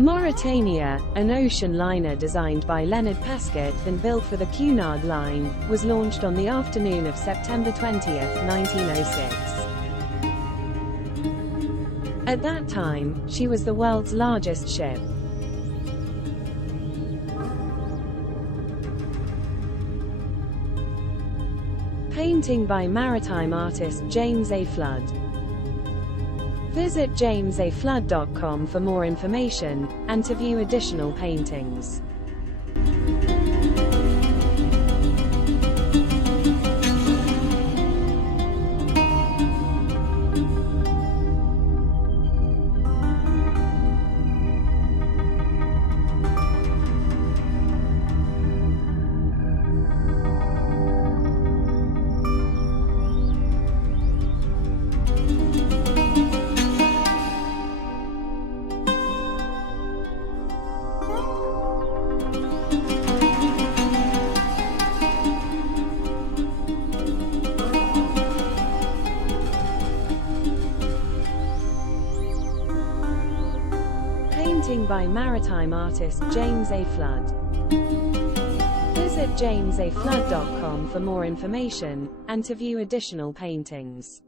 Mauretania, an ocean liner designed by Leonard Pescott and built for the Cunard Line, was launched on the afternoon of September 20, 1906. At that time, she was the world's largest ship. Painting by maritime artist James A. Flood. Visit jamesaflood.com for more information, and to view additional paintings. Painting by maritime artist James A. Flood. Visit jamesaflood.com for more information, and to view additional paintings.